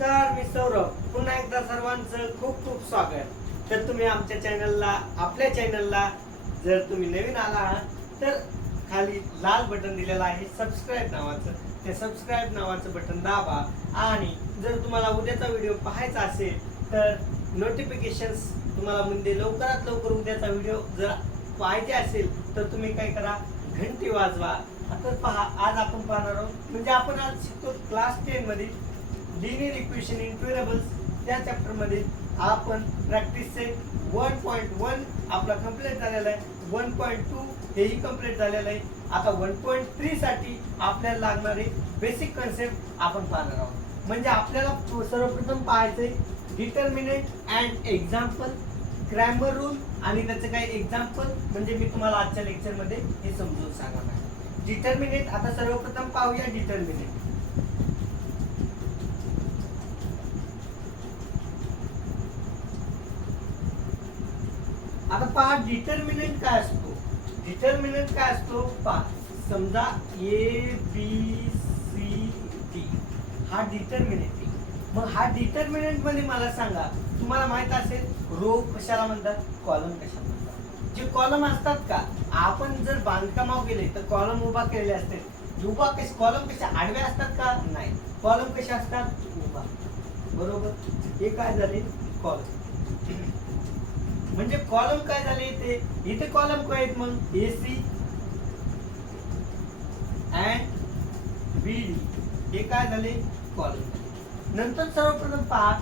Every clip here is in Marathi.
नमस्कार, मी सौरभ. पुन्हा एकदा सर्वांचं खूप खूप स्वागत. तर तुम्ही आपल्या चॅनलला जर तुम्ही नवीन आला आहात तर खाली लाल बटन दिलेलं आहे सबस्क्राईब नावाचं. ते सबस्क्राईब नावाचं बटन दाबा आणि जर तुम्हाला उद्याचा व्हिडिओ पाहायचा असेल तर नोटिफिकेशन्स तुम्हाला म्हणजे लवकरात लवकर उद्याचा व्हिडिओ जर पाहायचे असेल तर तुम्ही काय करा, घंटी वाजवा. आता पहा, आज आपण पाहणार आहोत म्हणजे आपण आज शिकतो क्लास 10 मध्ये लिनियर इक्वेशन इन व्हेरिएबल्स. त्या चॅप्टर मध्ये आपण प्रॅक्टिस सेट 1.1 आपला कंप्लीट झालेला आहे. 1.2 हेही कंप्लीट झालेलं आहे. आता 1.3 साठी आपल्याला लागणारे बेसिक कन्सेप्ट आपण पाहणार आहोत. म्हणजे आपल्याला सर्वप्रथम पाहायचंय determinant and example, grammar rule आणि त्याचं काही एक्झाम्पल म्हणजे मी तुम्हाला आजच्या लेक्चर मध्ये हे समजून सांगणार आहे. डिटर्मिनंट, आता सर्वप्रथम पाहूया डिटर्मिनंट. आता पहा डिटर्मिनंट काय असतो. डिटर्मिनंट काय असतो पहा, समजा ए बी सी डी हा डिटर्मिनंट आहे. मग हा डिटर्मिनंट मध्ये मला सांगा, तुम्हाला माहित असेल रो कशाला म्हणतात, कॉलम कशाला म्हणतात. जे कॉलम असतात का, आपण जर बांधकामावर गेले तर कॉलम उभा केलेले असते. कॉलम कशा आडव्या असतात का, नाही. कॉलम कशा असतात, उभा. बरोबर. हे काय झाले, कॉलम. म्हणजे कॉलम काय झाले, इथे कॉलम काय आहेत, मग ए सी अँड बी डी हे काय झाले, कॉलम. नंतर सर्वप्रथम पहा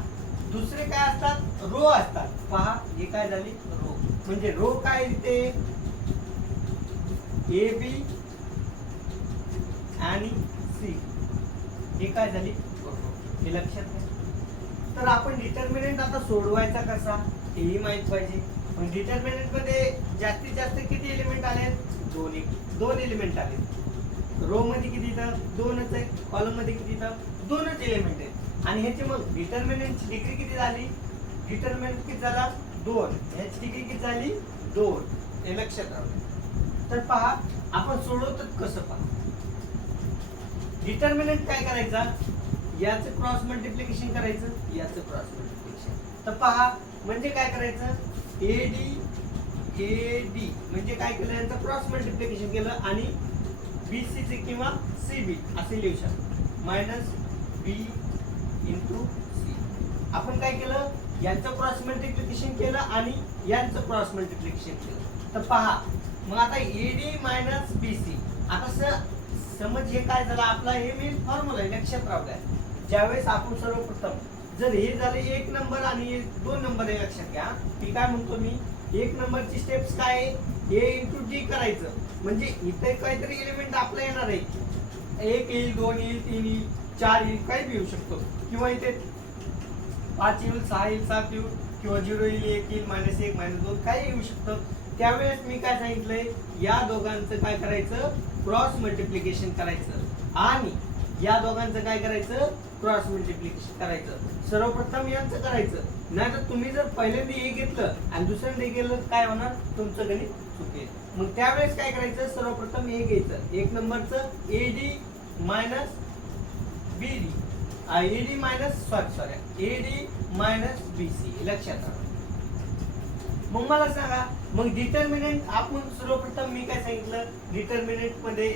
दुसरे काय असतात, रो असतात. पहा हे काय झाले, रो. म्हणजे रो काय इथे ए बी आणि सी हे काय झाले, हे लक्षात घ्या. तर आपण डिटर्मिनंट आता सोडवायचा कसा हेही माहित पाहिजे. पण डिटर्मिनंट मध्ये जास्तीत जास्त किती एलिमेंट आले, दोन एलिमेंट आले. रो मध्ये किती येतात, दोनच आहे. कॉलम मध्ये किती येतात, दोनच एलिमेंट आहेत. आणि ह्याची मग डिटर्मिनंटची डिग्री किती झाली, डिटर्मिनंट किती झाला, 2. ह्याची डिग्री किती झाली, 2. हे लक्षात राहू. तर पहा आपण सोडवतो कसं. पहा डिटर्मिनंट काय करायचा, याचं क्रॉस मल्टिप्लिकेशन करायचं, याचं क्रॉस मल्टिप्लिकेशन. तर पहा म्हणजे काय करायचं, ए डी म्हणजे काय केलं, यांचं क्रॉस मल्टिप्लिकेशन केलं आणि BC चे किंवा CB असे लिहू शकतो. मायनस बी इंटू सी. आपण काय केलं, यांचं क्रॉस मल्टिप्लिकेशन केलं आणि यांचं क्रॉस मल्टिप्लिकेशन केलं. तर पहा मग आता एडी मायनस BC. आता समज हे काय झालं, आपला हे मेन फॉर्म्युला आहे, लक्षात राहू द्या. ज्यावेळेस आपण सर्वप्रथम जर हे झाले 1 नंबर आणि 2 नंबर हे लक्षात घ्या. मी काय म्हणतो, मी 1 नंबरची स्टेप्स काय आहे, ए इंटू डी करायचं. म्हणजे इथे काहीतरी एलिमेंट आपला येणार आहे, 1 येईल, 2 येईल, 3 येईल, 4 येईल, काही बी येऊ शकतो. किंवा इथे 5 येईल, 6 येईल, 7 येईल, किंवा 0 येईल, 1 येईल, -1 -2 काही येऊ शकतं. त्यावेळेस मी काय सांगितलंय, या दोघांचं काय करायचं, क्रॉस मल्टिप्लिकेशन करायचं आणि या दोघांचं काय करायचं, क्रॉस मल्टिप्लिकेशन करायचं. सर्वप्रथम यांचं करायचं. नाहीतर तुम्ही जर पहिल्यांदा हे घेतलं आणि दुसऱ्यांदा हे केलं काय होणार, तुमचं गणित चुकेल. मग त्यावेळेस काय करायचं, सर्वप्रथम हे घ्यायचं 1 नंबरचं एडी मायनस बीडी, एडी मायनस बीसी लक्षात राहा. मग मला सांगा, मग डिटर्मिनंट आपण सर्वप्रथम मी काय सांगितलं, डिटर्मिनंट मध्ये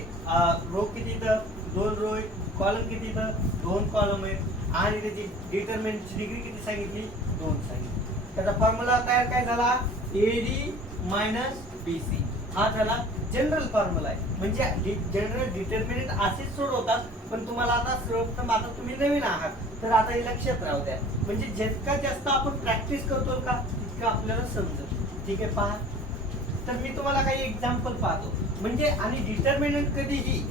रो किती येतं, 2 रो आहेत. कॉलम किती येतं, 2 कॉलम आहेत. आणि त्याची डिटर्मिनंटची डिग्री किती सांगितली, 2 सांगितली. त्याचा फॉर्म्युला तयार काय झाला, एडी मायनस बीसी. हा झाला जनरल फॉर्म्युला आहे. म्हणजे जनरल डिटर्मिनंट असेच सोडवतात. पण तुम्हाला आता सर्वप्रथम, आता तुम्ही नवीन आहात तर आता हे लक्षात राहू द्या. म्हणजे जितका जास्त आपण प्रॅक्टिस करतो का तितकं आपल्याला समजतं. ठीक आहे. पहा तर मी तुम्हाला काही एक्झाम्पल पाहतो. म्हणजे आणि डिटर्मिनंट कधीही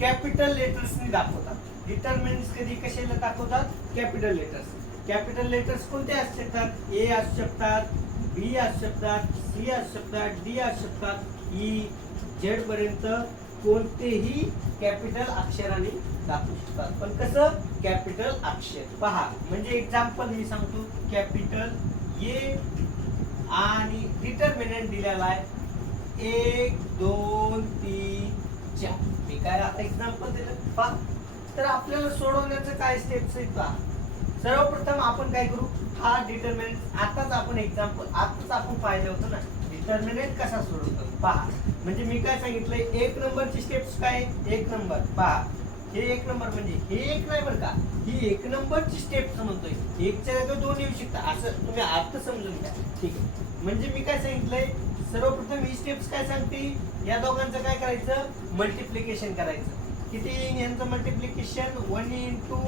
कॅपिटल लेटर्सनी दाखवतात. डिटर्मिनंट कधी कशाला दाखवतात, कॅपिटल लेटर्स. कॅपिटल लेटर्स कोणते असू शकतात, ए असू शकतात, बी असू शकतात, सी असू शकतात, डी असू शकतात, ई झेड पर्यंत कोणतेही कॅपिटल अक्षराने दाखवू शकतात. पण कसं, कॅपिटल अक्षर. पहा म्हणजे एक्झाम्पल मी सांगतो, कॅपिटल ए आणि डिटर्मिनंट दिलेला आहे 1 2 3 4. मी काय आता एक्झाम्पल दिलं. पहा तर आपल्याला सोडवण्याचं काय स्टेप्स आहेत पहा. सर्वप्रथम आपण काय करू, हा डिटर्मिनंट आताच आपण पाहिलं होतं ना, डिटर्मिनंट कसा सोडवतो पहा. म्हणजे मी काय सांगितलंय, एक नंबरची स्टेप्स काय, एक नंबर पहा, हे एक नंबर म्हणजे हे एक नाही बरं का, ही एक नंबरची स्टेप्स म्हणतोय, एकच्या जागेवर दोन येऊ शकता, असं तुम्ही अर्थ समजून घ्या. ठीक आहे, म्हणजे मी काय सांगितलंय, सर्वप्रथम ही स्टेप्स काय सांगते, या दोघांचं काय करायचं, मल्टिप्लिकेशन करायचं. किती येईल यांचं मल्टिप्लिकेशन, 1 into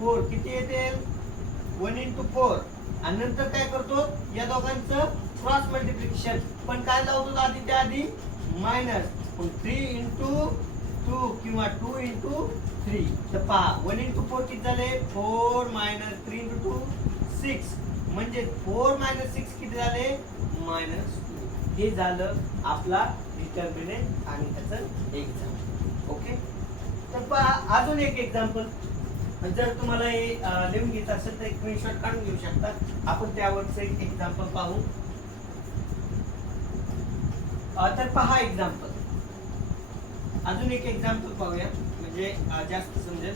4 किती येतील, 1 into 4. आणि नंतर काय करतो, या दोघांचं क्रॉस मल्टिप्लिकेशन. पण काय लावतो आधी, त्या आधी मायनस, 3 into 2 किंवा 2 into 3. तर पहा 1 into 4 किती झाले, 4 minus 3 into 2 6. म्हणजे 4 minus 6 किती झाले, -2. हे झालं आपला डिटर्मिनंट आणि त्याचं एक्झाम्पल. ओके, तर पहा अजून एक एक्झाम्पल. जर तुम्हाला हे लिहून घ्यायचं असेल तर एक स्क्रीनशॉट काढून घेऊ शकता. आपण त्यावरचं एक एक्झाम्पल पाहू. तर पहा एक्झाम्पल, अजून एक एक्झाम्पल पाहूया म्हणजे जास्त समजेल.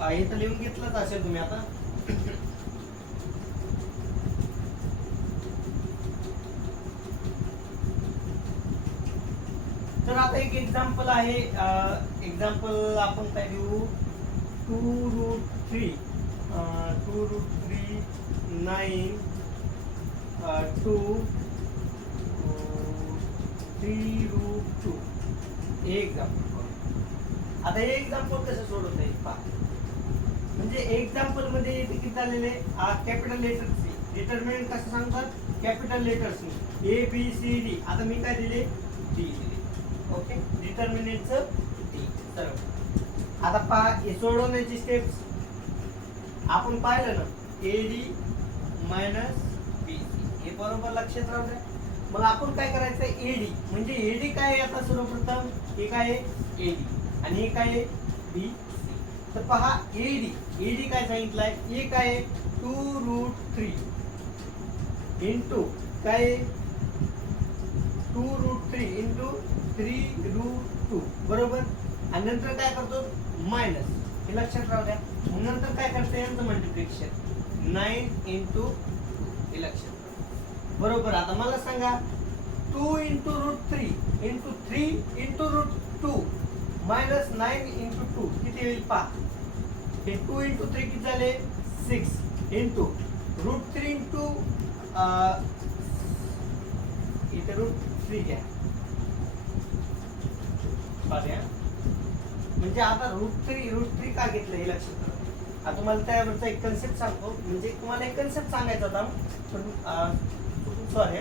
हे तर लिहून घेतलंच असेल तुम्ही आता. तर आता एक एक्झाम्पल आहे. एक्झाम्पल आपण काय देऊ, 2√3 9 2 3√2 हे एक्झाम्पल. आता हे एक्झाम्पल कसं सोडवता येईल पहा. म्हणजे एक्झाम्पल मध्ये इथे किती आलेले, कॅपिटल लेटर सी. डिटर्मिनंट कसं सांगतात, capital letter C, A B C D. आता मी काय दिले, डी दिले. ओके, डिटर्मिनंटचं डी. सर्व आता पहा, हे सोडवण्याची स्टेप्स आपण पाहिलं ना, A D minus B C, हे बरोबर लक्षात राहू द्या. मग आपण काय करायचं, एडी म्हणजे एडी काय आहे, आता सर्वप्रथम हे काय आहे, एडी, आणि हे काय आहे, बी सी. तर पहा एडी काय सांगितलंय, हे काय आहे, 2√3 इंटू काय, 2√3 इंटू 3√2 बरोबर. आणि नंतर काय करतो, मायनस, हे लक्षात राहू द्या. नंतर काय करतो, यांचं मल्टिप्लिकेशन 9 into 2, हे लक्षात बरोबर. आता मला सांगा, 2 into √3 into 3 into √2 minus 9 into 2 किती होईल पहा. हे 2 into 3 किती झाले, 6 into √3 into इथे √3 घ्या. म्हणजे आता √3 का घेतलं हे लक्षात ठेवा. आता तुम्हाला त्यावरचा एक कन्सेप्ट सांगतो, म्हणजे तुम्हाला एक कन्सेप्ट सांगायचा होता पण सॉरी.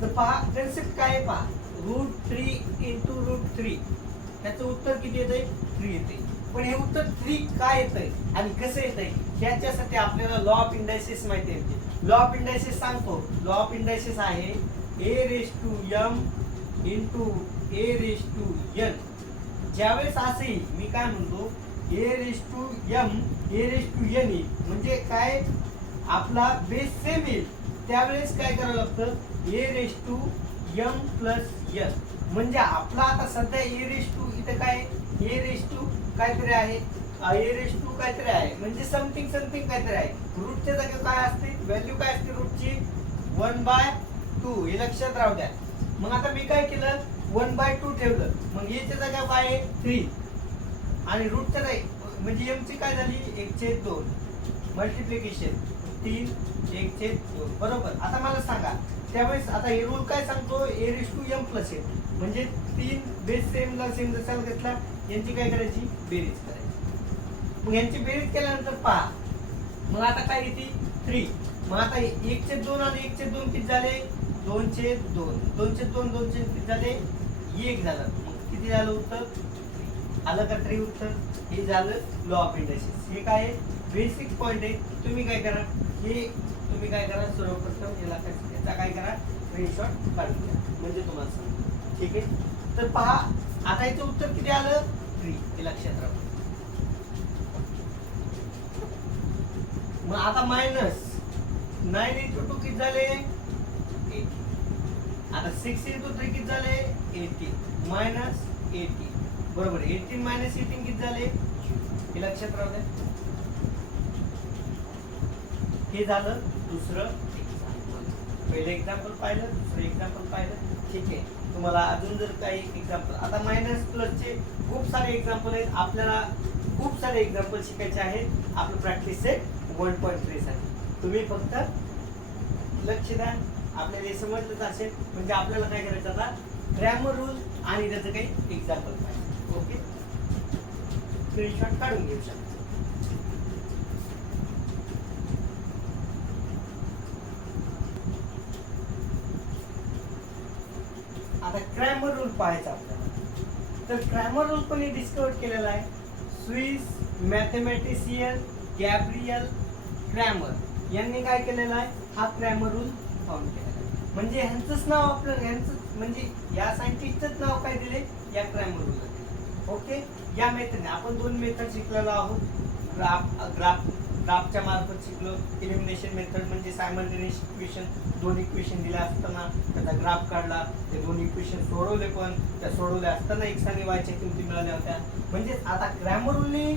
तर पहा कन्सेप्ट काय आहे पहा, √3 into √3 त्याचं उत्तर किती येतंय, 3 येते. पण हे उत्तर 3 काय येतंय आणि कसं येतंय, याच्यासाठी आपल्याला लॉ ऑफ इंडायसिस माहिती आहे. लॉ ऑफ इंडायसिस सांगतो. लॉ ऑफ इंडायसिस आहे a⁻m into a⁻n. ज्यावेळेस असेल, मी काय म्हणतो, a⁻m a⁻n म्हणजे काय, आपला बेस सेम येईल, त्यावेळेस काय करावं लागतं, a⁻m + n. म्हणजे आपला आता सध्या इथे काय, काहीतरी आहे, काहीतरी आहे, म्हणजे समथिंग काहीतरी आहे. रूटच्या जागी काय असते, व्हॅल्यू काय असते रूटची, 1/2, हे लक्षात राहू द्या. मग आता मी काय केलं, 1/2 ठेवलं. मग याच्या जागा काय आहे, 3, आणि रूटच्या जागी म्हणजे m ची काय झाली, 1/2 मल्टिप्लिकेशन 3 1/2 बरोबर. आता मला सांगा, त्यावेळेस आता हे रूल काय सांगतो, a⁻m + n म्हणजे 3 बेस सेम जसा घेतला, यांची काय करायची, बेरीज करायची. मग यांची बेरीज केल्यानंतर पहा, मग आता काय येते, 3. मग आता 1/2 आणि 1/2 किती झाले, 2/2 2/2 किती झाले, 1 झालं. मग किती झालं उत्तर, आलं का 3 उत्तर. हे झालं लॉ ऑफ इंडायसिस. हे काय आहे, बेसिक पॉइंट आहे. तुम्ही काय करा, सर्वप्रथम याचा काय करा, स्क्रीनशॉट काढून घ्या, म्हणजे तुम्हाला समजेल. ठीक आहे, तर पहा आता याचं उत्तर किती आलं, 3, हे लक्षात राहू. मग आता मायनस 9 into 2 किती झाले, 8. आता 6 into 3 किती झाले, 18 मायनस 18 बरोबर. 18 - 18 किती झाले, हे लक्षात राहू द्या. हे झालं दुसरं एक्झाम्पल. पहिलं एक्झाम्पल पाहिलं, दुसरं एक्झाम्पल पाहिलं. ठीक आहे, तुम्हाला अजून जर काही एक्झाम्पल, आता मायनस प्लसचे खूप सारे एक्झाम्पल आहेत, आपल्याला खूप सारे एक्झाम्पल शिकायचे आहेत आपलं प्रॅक्टिस सेट 1.3 साठी. तुम्ही फक्त लक्ष द्या, आपल्याला हे समजलंच असेल. म्हणजे आपल्याला काय करायचं आता, ग्रॅमर रूल आणि त्याचं काही एक्झाम्पल पाहिजे. ओके, स्क्रीनशॉट काढून घेऊ शकता. आता ग्रॅमर रूल पाहायचा आपल्याला. तर ग्रॅमर रूल पण डिस्कवर केलेला आहे. स्विस मॅथमॅटिशियन गॅब्रियल क्रॅमर यांनी काय केलेलं आहे, हा ग्रॅमर रूल फाउंड केलेला आहे. म्हणजे ह्यांचंच नाव आपलं, ह्यांचं म्हणजे या सायंटिस्टच नाव काय दिले, या ग्रॅमर रूलला दिले. ओके, या मेथडने आपण दोन मेथड शिकलेलो आहोत. ग्राफच्या मार्फत शिकलो. एलिमिनेशन मेथड म्हणजे सायमल्टेनियस इक्वेशन, दोन इक्वेशन दिल्या असताना त्याचा ग्राफ काढला, ते दोन इक्वेशन सोडवले, पण त्या सोडवल्या असताना एक्स आणि वायच्या किमती मिळाल्या होत्या. म्हणजे आता ग्रॅमर रूलने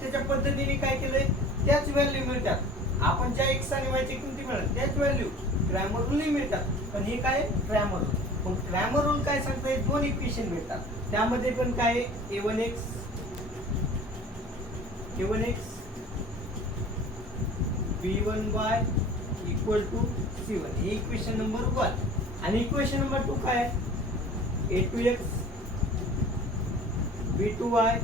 त्याच्या पद्धतीने काय केलंय, त्याच व्हॅल्यू मिळतात. आपण ज्या एक्स आणि वायच्या किमती मिळतात त्याच व्हॅल्यू ग्रॅमर रूलने मिळतात. पण हे काय ग्रॅमर रूल. पण ग्रॅमर रूल काय सांगताय, दोन इक्वेशन मिळतात, त्यामध्ये पण काय a1x b1y equal to c1, हे इक्वेशन नंबर 1. आणि इक्वेशन नंबर 2 काय आहे, a2x b2y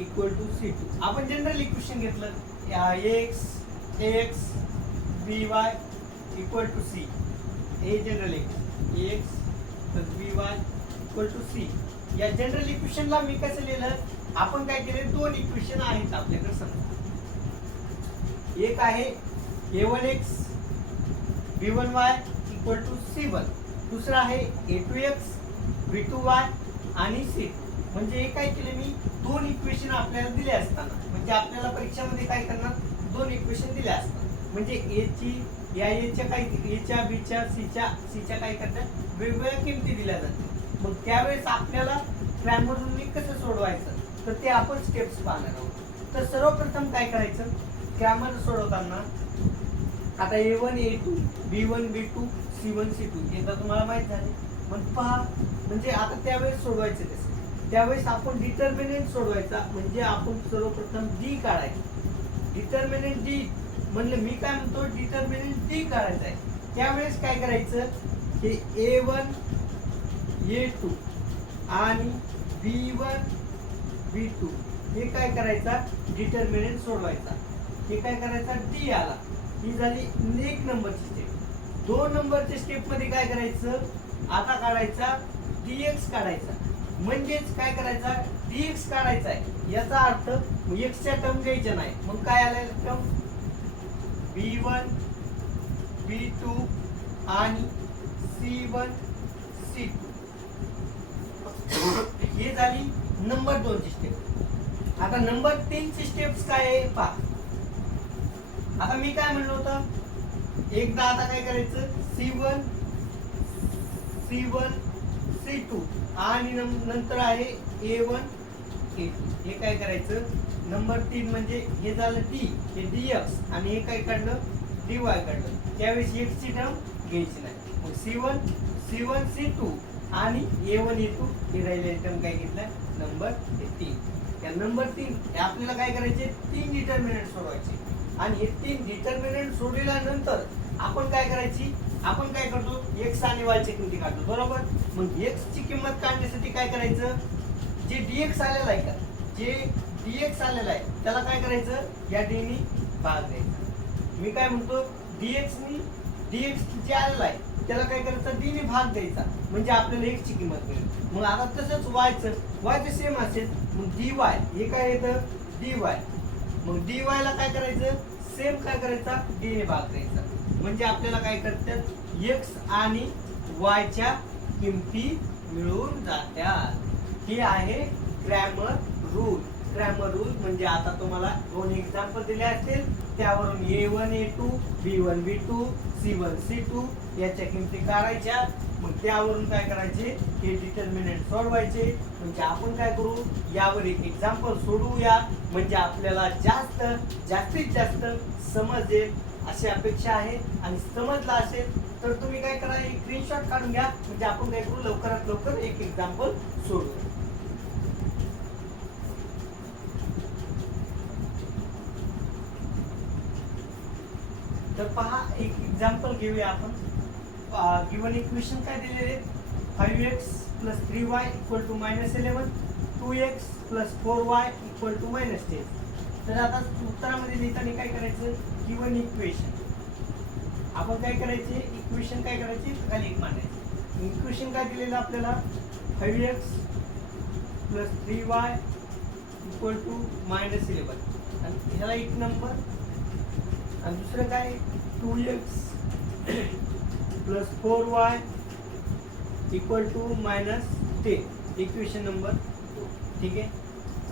equal to c2. आपण जनरल इक्वेशन घेतलं, ax by equal to c, हे general equation ax by equal to c. या जनरल इक्वेशनला मी कसं लिहिलं, आपण काय केले, दोन इक्वेशन आहेत आपल्याकडे. समजा एक आहे a1x b1y equal to c1, दुसरा आहे a2x b2y आणि c2. म्हणजे हे काय केले, मी दोन इक्वेशन आपल्याला दिले असताना, म्हणजे आपल्याला परीक्षामध्ये काय करणार, दोन इक्वेशन दिले असतात. म्हणजे a ची या a च्या काय, a च्या b च्या c च्या काय करतात, वेगवेगळ्या किमती दिल्या जातात. मग त्यावेळेस आपल्याला ग्रॅमर रूलने कसं सोडवायचं, तर ते आपण स्टेप्स पाहणार आहोत. तर सर्वप्रथम काय करायचं, ग्रॅमर सोडवताना आता a1 a2 b1 b2 c1 c2 हे तर तुम्हाला माहित झाले. पण पहा, म्हणजे आता त्यावेळेस सोडवायचं कसं, त्यावेळेस आपण डिटर्मिनंट सोडवायचा. म्हणजे आपण सर्वप्रथम डी काढायचं. डिटर्मिनंट डी म्हणलं, मी काय म्हणतो, डिटर्मिनंट डी काढायचं आहे. त्यावेळेस काय करायचं, हे a1 a2 आणि b1 b2 हे काय करायचा, डिटर्मिनंट सोडवायचा. हे काय करायचा, डी आला, ही झाली एक नंबरची स्टेप. दोन नंबरच्या स्टेप मध्ये काय करायचं, आता काढायचा dx काढायचा. म्हणजेच काय करायचा, dx काढायचा आहे. याचा अर्थ x च्या टर्म घ्यायच्या नाही. मग काय आलाय टर्म, b1 b2 आणि c1 c2. हे झाली नंबर 2 ची स्टेप. आता नंबर 3 ची स्टेप्स काय आहे पहा. आता मी काय म्हणलो होतं, एकदा आता काय करायचं, c1 c2 आणि नंतर आहे a1 a2. हे काय करायचं, नंबर 3 म्हणजे हे झालं d, हे dx आणि हे काय काढलं, dy काढलं. त्यावेळेस x ची टर्म घ्यायची नाही. मग c1 c2 आणि a1 a2 हे राहिलेली टर्म काय घेतलं, नंबर 3. या नंबर 3 हे आपल्याला काय करायचे, 3 डिटर्मिनंट सोडवायचे. आणि हे 3 डिटर्मिनंट सोडल्यानंतर आपण काय करायची, आपण काय करतो, x आणि y ची किमती काढतो, बरोबर. मग x ची किंमत काढण्यासाठी काय करायचं, जे dx आलेला आहे का, जे dx आलेला आहे त्याला काय करायचं, या d नी भाग द्यायचा. मी काय म्हणतो, dx जे आलेला आहे त्याला काय करायचं, d नी भाग द्यायचा. म्हणजे आपल्याला x ची किंमत मिळेल. मग आता तसंच y चं सेम असेल. मग dy हे काय येतं, dy. मग dy ला काय करायचं, सेम काय करायचा, d ने भाग द्यायचा. म्हणजे आपल्याला काय करतात, x आणि y च्या किमती मिळून जातात. हे आहे ग्रॅमर रूल. ग्रॅमर रूल म्हणजे आता तुम्हाला दोन एक्झाम्पल दिले असतील, त्यावरून a1 a2 b1 b2 c1 c2 याच्या किमती काढायच्या. मग त्यावरून काय करायचे, हे डिटर्मिनंट सोडवायचे. म्हणजे आपण काय करू, यावर एक एक्झाम्पल सोडवूया. म्हणजे आपल्याला जास्तीत जास्त समजेल अशी अपेक्षा आहे. आणि समजलं असेल तर तुम्ही काय करा, एक स्क्रीनशॉट काढून घ्या, म्हणजे आपण काय करू लवकरात लवकर एक एक्झाम्पल सोडवू. तर पहा एक एक्झाम्पल घेऊया आपण. गिवन इक्वेशन काय दिलेले आहेत, 5x + 3y = -11, 2x + 4y = -10. तर आता उत्तरामध्ये लिहिताना काय करायचं, गिवन इक्वेशन आपण काय करायचे, इक्वेशन काय करायची खाली एक मांडायची. इक्वेशन काय दिलेलं आपल्याला, 5x + 3y = -11, आणि ह्याला एक नंबर, आणि दुसरं काय 2x + 4y = -10, इक्वेशन नंबर 2. ठीक आहे,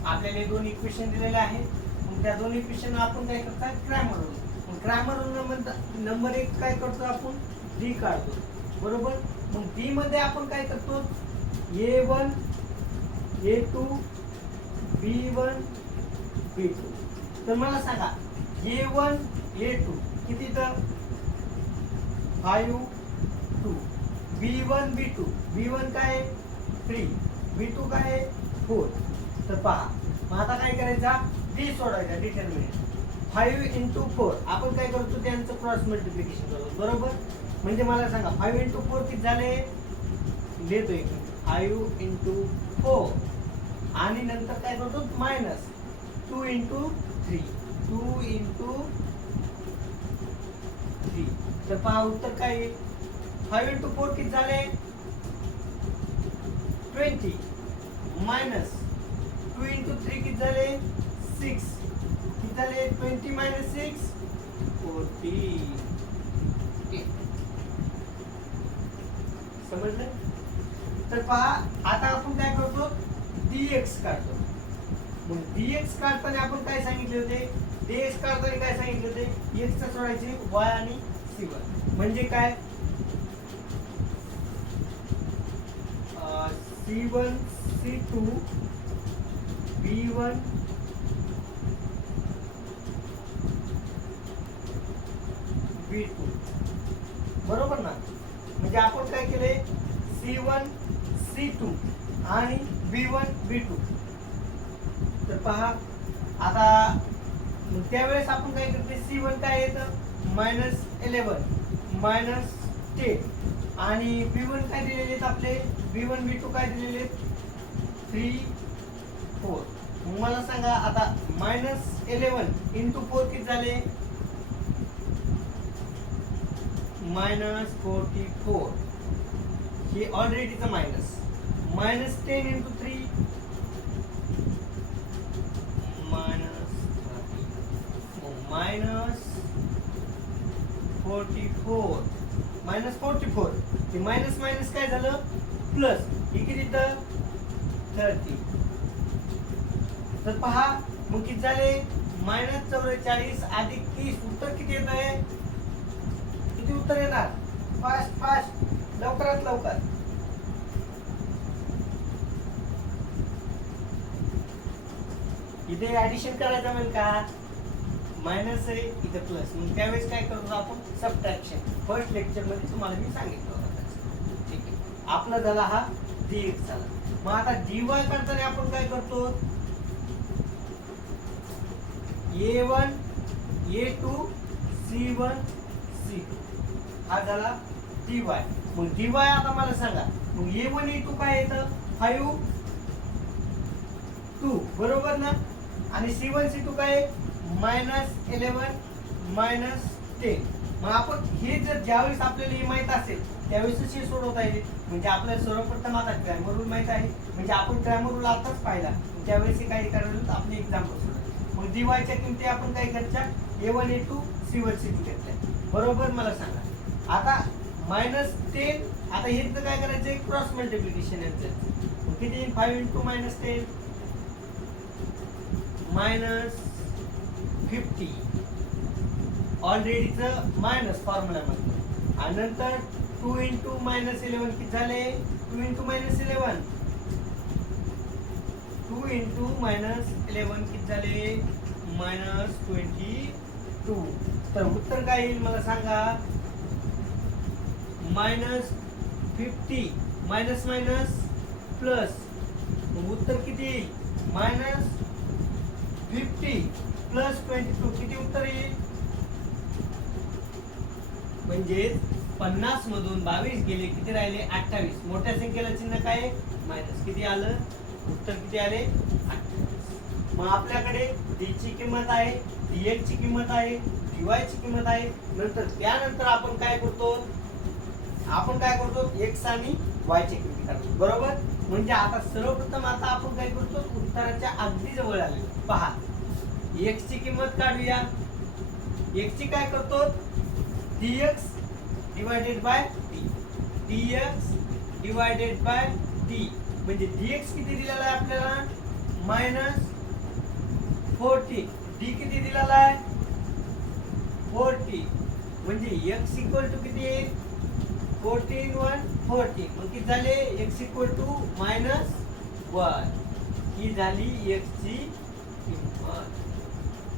आपल्याला हे दोन इक्वेशन दिलेले आहेत. मग त्या दोन इक्वेशन आपण काय करतात, क्रॅमर रूल. मग क्रॅमर रूल नंबर 1 काय करतो आपण, d काढतो, बरोबर. मग d मध्ये आपण काय करतो, a1 a2 b1 b2. तर मला सांगा a1 a2 किती, तर 5 2, b1 b2, b1 काय 3, b2 काय 4. तर पहा, मग आता काय करायचा, d सोडायचा, डिटर्मिनंट. 5 × 4 आपण काय करतो, त्यांचं क्रॉस मल्टिप्लिकेशन करतो, बरोबर. म्हणजे मला सांगा 5 × 4 किती झाले, लिहितो एक 5 × 4, आणि नंतर काय करतो मायनस 2 × 3, 2 × 3. तर पहा उत्तर काय येईल, 5 × 4 किती झाले 20, मायनस 2 × 3 किती झाले 6, किती झाले 20 - 6 40. समजलं. तर पहा आता आपण काय करतो, dx काढतो. मग dx काढताना आपण काय सांगितले होते, dx काढताना काय सांगितले होते, x चा सोडायचे y आणि c1, म्हणजे काय c1 c2 b1 b2, बरोबर ना. म्हणजे आपण काय केले, c1 c2 आणि b1 b2. तर पहा आता त्यावेळेस आपण काय करते, c1 काय येतं -11 -10, आणि b1 काय दिलेले आहेत आपले, b1 b2 काय दिलेले आहेत 3 4. मग मला सांगा आता -11 × 4 किती झाले, -44. हे ऑलरेडीचं मायनस, -10 × 3 -44, -44. हे मायनस मायनस काय झालं, प्लस, हे किती तर 30. तर पहा मग किती झाले, -44 अधिक 30, उत्तर किती येत आहे, किती उत्तर येणार, फास्ट फास्ट, लवकरात लवकर. इथे ऍडिशन करायचं म्हणजे का, मायनस आहे इथे प्लस, मग त्यावेळेस काय करतो आपण सबट्रॅक्शन. फर्स्ट लेक्चर मध्ये तुम्हाला मी सांगितलं होतं. ठीक आहे, आपला झाला हा dx झाला. मग आता dy करताना आपण काय करतो, a1 a2 c1 c2, हा झाला dy. मग dy आता मला सांगा, मग a1 a2 काय येतं 5 2, बरोबर ना. आणि c1 c2 काय -11 -10. मग आपण हे जर ज्यावेळेस आपल्याला हे माहित असेल त्यावेळेस हे सोडवता येईल. म्हणजे आपल्याला सर्वप्रथम आता ग्रॅमर रूल माहित आहे, म्हणजे आपण ग्रॅमर रूल आताच पाहिला, त्यावेळेस काय करायला आपले एक्झाम्पल सोडवले. मग dy च्या किमती आपण काय करायच्या, a1 a2 c1 c2 घेतल्या, बरोबर. मला सांगा आता -10, आता हे काय करायचं, क्रॉस मल्टिप्लिकेशन यांचं. किती येईल, 5 × -10 -50, ऑलरेडीचं मायनस फॉर्म्युलामध्ये. आणि नंतर 2 × -11 किती झाले, 2 × -11 2 × -11 किती झाले, -22. तर उत्तर काय येईल मला सांगा. -50 मायनस मायनस प्लस, मग उत्तर किती येईल? -50 प्लस 22 किती उत्तर येईल? म्हणजे 50 मधून 22 गेले, किती राहिले? 28. मोठ्या संख्येला चिन्ह काय आहे? मायनस. किती आलं? उत्तर किती आले? 28. मग आपल्याकडे d ची किंमत आहे, dx ची किंमत आहे, dy ची किंमत आहे. नंतर त्यानंतर आपण काय करतो? x आणि y ची किंमत काढतो. बरोबर? म्हणजे आता सर्वप्रथम आता आपण काय करतो? उत्तराच्या अगदी जवळ आले. पहा, x ची किंमत काढूया. x ची काय करतो? dx divided by d. dx divided by d. म्हणजे dx किती दिलेला आहे आपल्याला? -40. d किती दिलेला आहे? 40. म्हणजे x इक्वल टू किती येईल? 14 1 40. मग किती झाले? x equal to -1. ही झाली x ची किंमत.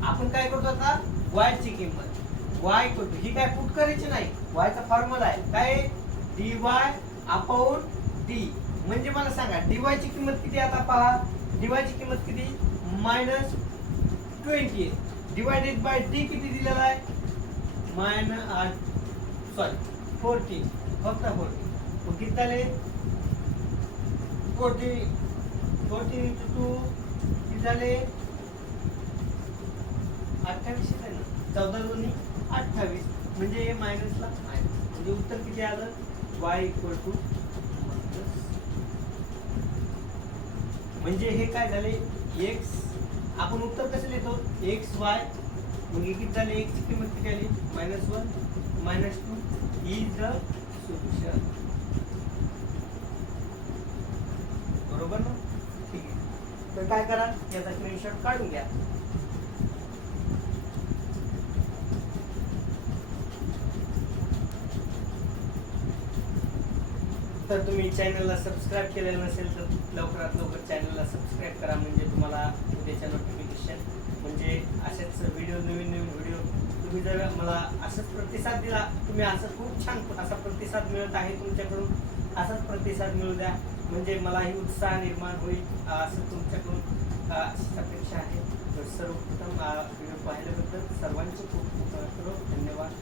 आपण काय करतो आता? y ची किंमत. y इक्वल टू, ही काय पुट करायची नाही, y चा फॉर्म्युला आहे काय? dy upon d. म्हणजे मला सांगा dy ची किंमत किती? आता पहा, dy ची किंमत किती? -20 डिवायडेड बाय d किती दिलेला आहे? 14. फक्त 14. मग किती झाले? 14 इंटू 2 किती झाले? 28 आहे ना. 14 दोन्ही 28. म्हणजे मायनसला मायनस. म्हणजे उत्तर किती आलं? y इक्वल टू, म्हणजे हे काय झाले? x. आपण उत्तर कसे लिहितो? x y. मग किती झाले? x ची किंमत किती आली? -1 -2 इज द सोल्युशन. बरोबर ना? ठीक आहे. तर काय करा? याचा स्क्रीनशॉट काढून घ्या. तर तुम्ही चॅनलला सबस्क्राईब केलेलं नसेल तर लवकरात लवकर चॅनलला सबस्क्राईब करा. म्हणजे तुम्हाला उद्याच्या नोटिफिकेशन, म्हणजे असेच व्हिडिओ, नवीन व्हिडिओ तुम्ही जर मला असंच प्रतिसाद दिला, तुम्ही असं खूप छान असा प्रतिसाद मिळत आहे तुमच्याकडून, असाच प्रतिसाद मिळू द्या. म्हणजे मलाही उत्साह निर्माण होईल, असं तुमच्याकडून अशीच अपेक्षा आहे. तर सर्वप्रथम व्हिडिओ पाहिल्याबद्दल सर्वांचे खूप खूप धन्यवाद.